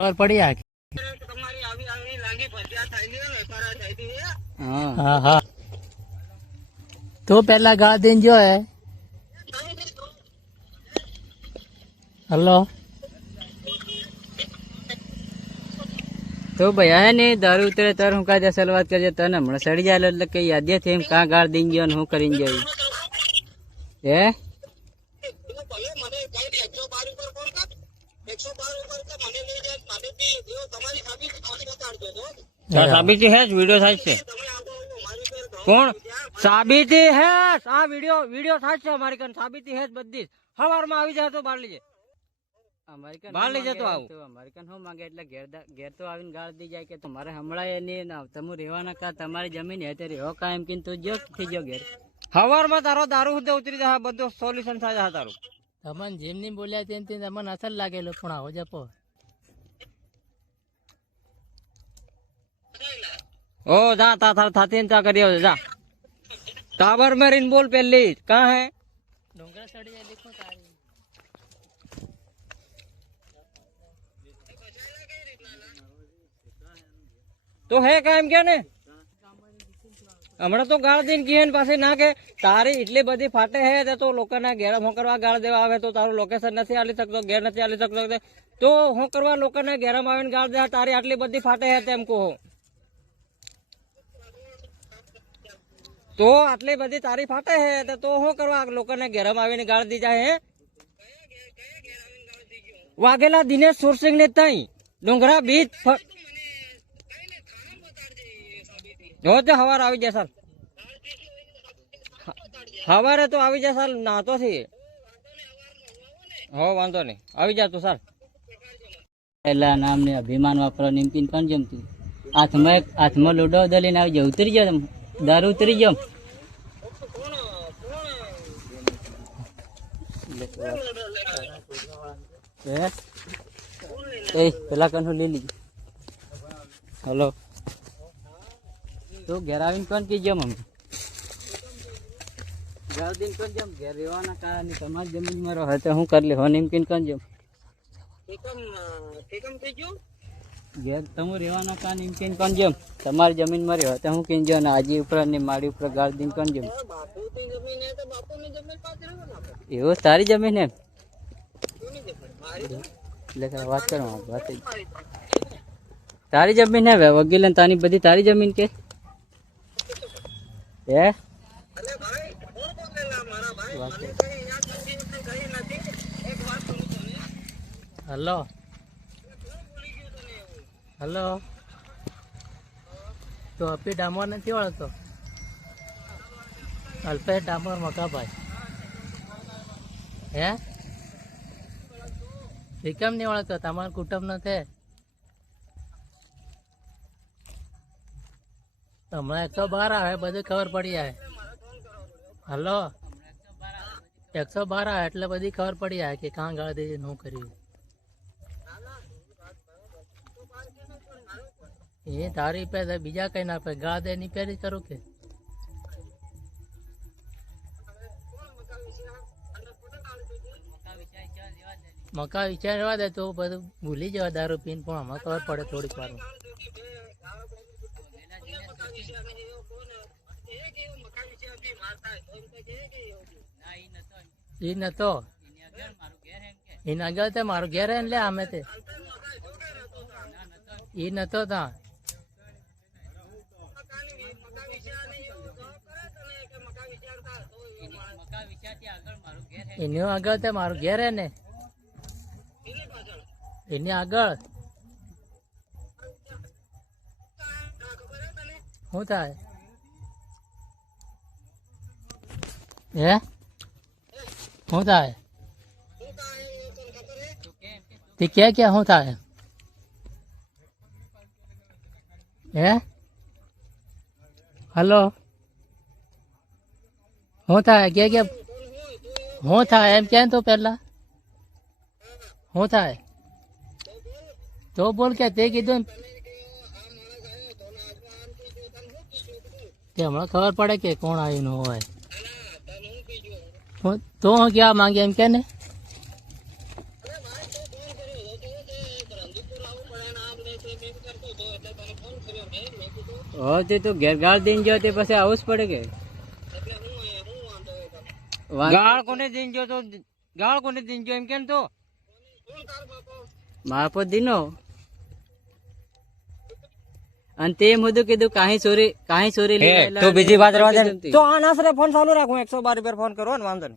ખબર પડી આ હા હા તો પેલા ગાળ દઈને જો હે હલો તો ભાઈ હે ને દારૂ ઉતરે તાર હું કાજે શરૂઆત કરજે તને હમણાં સડી જાય એટલે કઈ યાદ એમ કાં ગાળ દઈને ગયો ને હું કરીને જઈ હે સાબિતી હે વિડીયો થાય છે કોણ સાબિતી હે આ વિડીયો થાય છે અમારી કન સાબિતી હે બધી સવારમાં આવી જાય તો બહાર લઈ જાય બહાર લઈ જતો આવું અમારી કન શું માંગે એટલે ઘેર તો આવીને ગાળ દી જાય કે તમારે હમણાં નહીં ના તમે રહેવાના કા તમારી જમીન હે તે રહો કા એમ કીધું તું જો થઈ ગયો ઘેર સવારમાં તારો દારૂ સુધી ઉતરી જાય બધું સોલ્યુશન થાય જાય તારું તમને જેમ ની બોલ્યા તેમ તમને અસર લાગેલો પણ આવો જપો ओ जा ता था थातीन ता करियो जा टावर में रिन बोल पहली कहां है डोंगरा सड़ी है देखो तारी तो है कायम क्या ने हमણાં તો ગાળ દઈને ગઈ પાસે ના કે તારી એટલી બધી ફાટે હે તો લોકોના ઘેર હું કરવા ગાળ દેવા આવે તો તારું લોકેશન નથી આલી શકતો ઘેર નથી આલી શકતો તો હું કરવા લોકોના ઘેરમાં આવીને ગાળ દે તારી આટલી બધી ફાટે હે તેમ કહો તો આટલી બધી તારી ફાટે હે તો શું કરવા લોકોને ઘેરમાં આવીને ગાળ દી જાય હે વાઘેલા દિનેશ સુરસિંહ ને તઈ ડુંગરા બીચ રોજ હવાર આવી જાય સર સવારે તો આવી જાય સર નાતો થી હો વાંધો નહીં આવી જા તું સર પેલા નામ ને અભિમાન વાપરો નિમકીન કોણ જમતું હાથમાં લૂડો દલીને આવી જાય ઉતરી જાવ દારૂ ઉતરી જાવ પેલા કન લઈ લીધું હલો તો ઘેર આવીને કોણ કીજો મમ્મી ઘર દિન કોણ જમ ઘેર રહેવાના કારણે તમારી જમીનમાં રહે તો હું કરી લે હો નિમકીન કોણ જમ ઘેર તમે રહેવાના કારણે નિમકીન કોણ જમ તમારી જમીનમાં રહ્યો તો હું કીન જો ને આજે ઉપર ને મારી ઉપર ગાળ દિન કોણ જમ એવું તારી જમીન એમ એટલે વાત કરો વાત તારી જમીન હે વગેરે તાની બધી તારી જમીન કે હે હલો હલો તો અપી ડામર નથી ઓળખતો અલ્પેશ ડામર મકાભાઈ હે એ કેમ નહીં ઓળખતો તમારું કુટુંબ નથી હમણાં 112 આવે બધું ખબર પડી જાય હલો 112 આવે એટલે બધી ખબર પડી જાય કે કાં ગાળ દે શું કર્યું એ તારી પે બીજા કઈ ના પે ગાળ દે ની પેરી કરું કે મકા વિચાર રહેવા દે તો બધું ભૂલી જવા દારૂ પીને પણ આમાં ખબર પડે થોડીક વાર એ નતો એને આગળ તે મારું ઘેર હે લે અમે તે એ નતો તા એની આગળ તે મારું ઘેર હે ને એની આગળ શું થાય હે શું થાય તે ક્યાં ક્યાં શું થાય હે હલો શું થાય કે શું થાય એમ કેમ તો પેલા શું થાય તો બોલ કે તે કીધું તે હમણાં ખબર પડે કે કોણ આવ્યું ન હોય તો હું ક્યાં માંગે એમ કે ને તે તો ઘેર ગાળ દઈને ગયો તે પછી આવું જ પડે કે ગાળ કોને દઈને ગયો તો ગાળ કોને દઈને ગયો એમ કેમ તો મારા પર દીનો અને તે મુદ્દું કીધું કાહી ચોરી લઈ તો બીજી વાત રહેવા દે તો આ નાસરે ફોન ચાલુ રાખું 112 રૂપિયા ફોન કરો ને વાંધો નહીં.